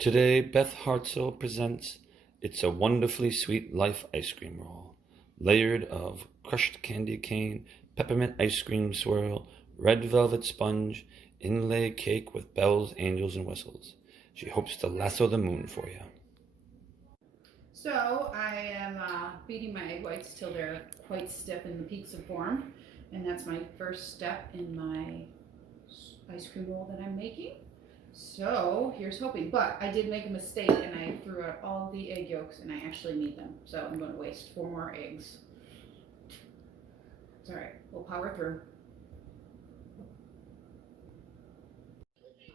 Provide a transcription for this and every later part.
Today, Beth Hartzell presents It's a Wonderfully Sweet Life ice cream roll, layered of crushed candy cane, peppermint ice cream swirl, red velvet sponge, inlay cake with bells, angels, and whistles. She hopes to lasso the moon for you. So I am beating my egg whites till they're quite stiff in the peaks of form, and that's my first step in my ice cream roll that I'm making. So here's hoping, but I did make a mistake and I threw out all the egg yolks and I actually need them. So I'm going to waste 4 more eggs. It's all right, we'll power through.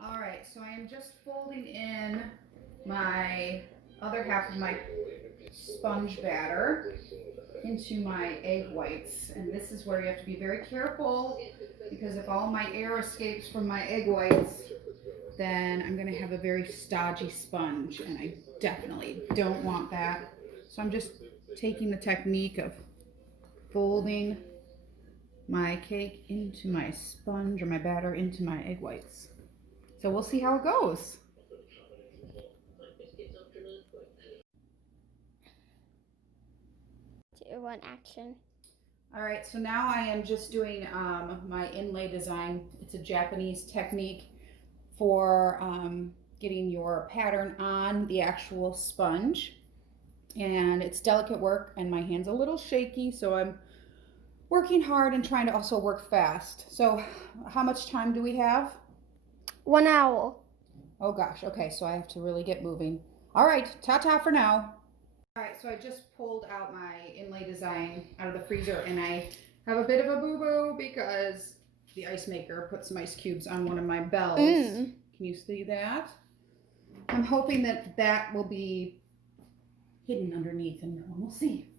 All right, so I am just folding in my other half of my sponge batter into my egg whites, and this is where you have to be very careful, because if all my air escapes from my egg whites, then I'm going to have a very stodgy sponge, and I definitely don't want that. So I'm just taking the technique of folding my cake into my sponge, or my batter into my egg whites. So we'll see how it goes. One action. All right, so now I am just doing my inlay design. It's a Japanese technique for getting your pattern on the actual sponge, and it's delicate work, and my hand's a little shaky, so I'm working hard and trying to also work fast. So how much time do we have? 1 hour. Oh gosh, okay, so I have to really get moving. All right, ta-ta for now. All right, so I just pulled out my inlay design out of the freezer, and I have a bit of a boo-boo because the ice maker put some ice cubes on one of my bells. Can you see that? I'm hoping that that will be hidden underneath, and no one will see.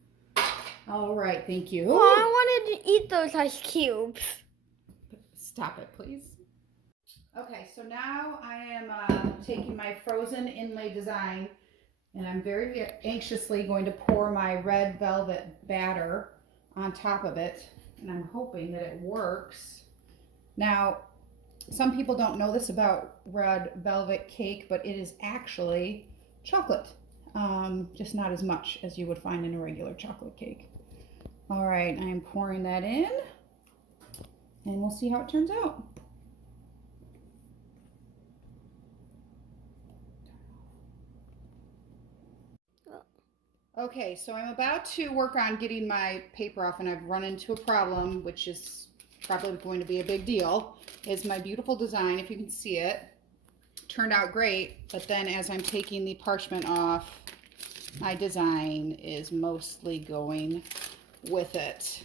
All right, thank you. Oh, I wanted to eat those ice cubes. Stop it, please. Okay, so now I am taking my frozen inlay design, and I'm very anxiously going to pour my red velvet batter on top of it, and I'm hoping that it works. Now, some people don't know this about red velvet cake, but it is actually chocolate, just not as much as you would find in a regular chocolate cake. All right, I am pouring that in, and we'll see how it turns out. Okay, so I'm about to work on getting my paper off, and I've run into a problem, which is probably going to be a big deal. Is my beautiful design, if you can see it, turned out great, but then as I'm taking the parchment off, my design is mostly going with it.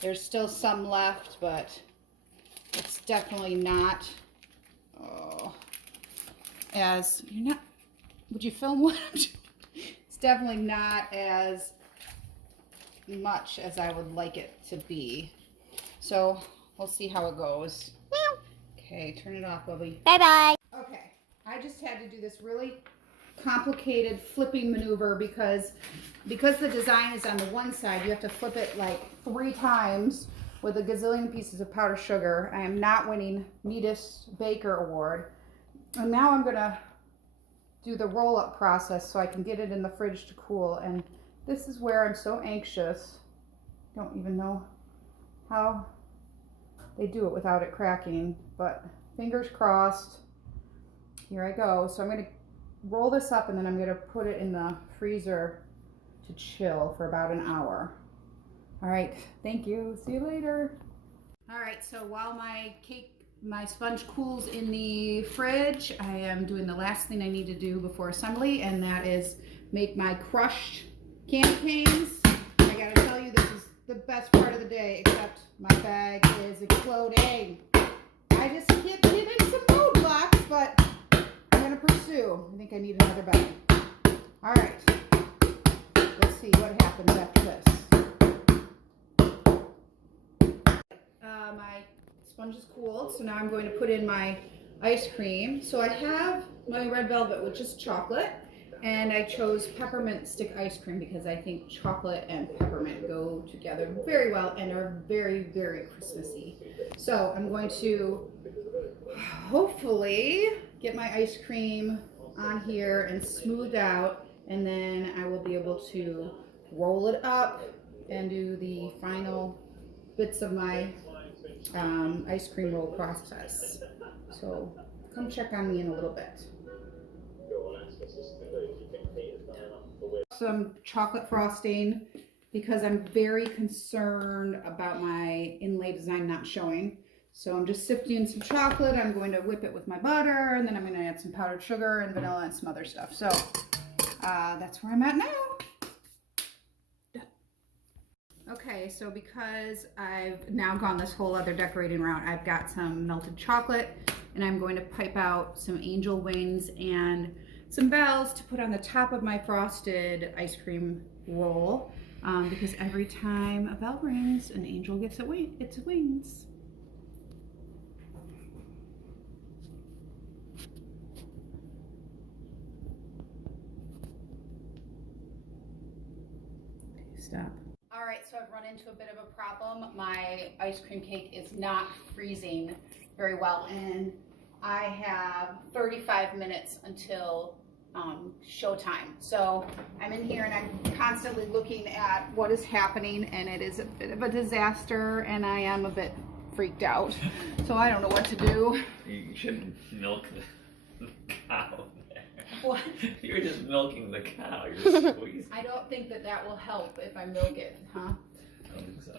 There's still some left, but it's definitely not, as, you're not, would you film what I'm doing? Definitely not as much as I would like it to be. So we'll see how it goes. Meow. Okay, turn it off, Bubby. Bye-bye. Okay, I just had to do this really complicated flipping maneuver because the design is on the one side, you have to flip it like 3 times with a gazillion pieces of powdered sugar. I am not winning Neatest Baker Award. And now I'm gonna do the roll-up process so I can get it in the fridge to cool, and this is where I'm so anxious. Don't even know how they do it without it cracking, but fingers crossed. Here I go. So I'm going to roll this up, and then I'm going to put it in the freezer to chill for about an hour. All right, thank you. See you later. All right, so while my sponge cools in the fridge, I am doing the last thing I need to do before assembly, and that is make my crushed candy canes. I gotta tell you, this is the best part of the day, except my bag is exploding. I just keep hitting some roadblocks, but I'm gonna pursue. I think I need another bag. All right, let's see what happens after this. My sponge is cooled, so now I'm going to put in my ice cream. So I have my red velvet, which is chocolate, and I chose peppermint stick ice cream because I think chocolate and peppermint go together very well and are very, very Christmassy. So I'm going to hopefully get my ice cream on here and smoothed out, and then I will be able to roll it up and do the final bits of my ice cream roll process. So come check on me in a little bit. Some chocolate frosting because I'm very concerned about my inlay design not showing. So I'm just sifting some chocolate. I'm going to whip it with my butter, and then I'm going to add some powdered sugar and vanilla and some other stuff. So that's where I'm at now. Okay, so because I've now gone this whole other decorating route, I've got some melted chocolate, and I'm going to pipe out some angel wings and some bells to put on the top of my frosted ice cream roll, because every time a bell rings, an angel gets its wings. Stop. All right, so I've run into a bit of a problem. My ice cream cake is not freezing very well, and I have 35 minutes until showtime. So I'm in here and I'm constantly looking at what is happening, and it is a bit of a disaster, and I am a bit freaked out. So I don't know what to do. You should milk the cow there. What? You're just milking the cow. You're squeezing. I don't think that will help if I milk it, huh? I don't think so.